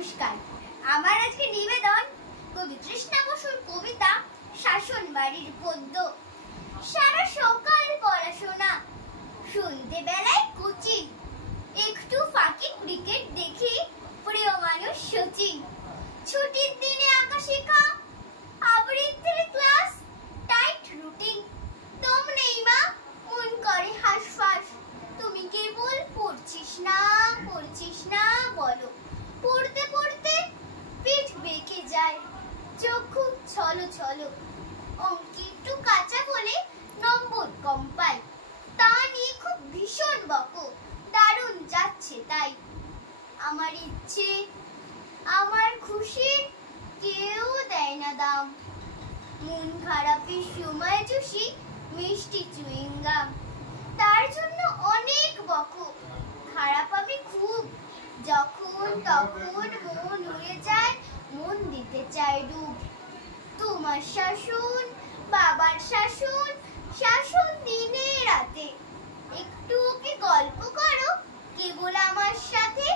নমস্কার। আমার আজকে নিবেদন কবি তৃষ্ণা বসুর কবিতা শাসন বাড়ির পদ্য। সারা সকাল পড়াশোনা, সন্ধ্যে বেলায় কোচিং, একটু ফাঁকি ক্রিকেট দেখি, প্রিয় মানুষ সচিন। ছুটির দিনে আঁকা শেখা, আবৃত্তির ক্লাস, টাইট রুটিন। তোম নেই মা, মন করে হাসফাস, তুমি কেবল পড়ছিস না বলো। পড়তে পড়তে পিঠ বেঁকে যায়, চক্ষু ছলো ছলো। অঙ্কে একটু কাঁচা বলে নম্বর কম পাই, তা নিয়ে খুব ভীষণ বকো, দারুণ যাচ্ছে তাই। আমার ইচ্ছে, আমার খুশির কেউ দেয় না দাম, মন খারাপের সময় চুষি মিষ্টি চুইং গাম। তার জন্য অনেক বকো, খারাপ আমি খুব, যখন তখন মন উড়ে যায়, মন দিতে চাই ডুব। তোমার শাসন, বাবার শাসন, শাসন দিনে রাতে, একটু ওকে গল্প করো কেবল আমার সাথে।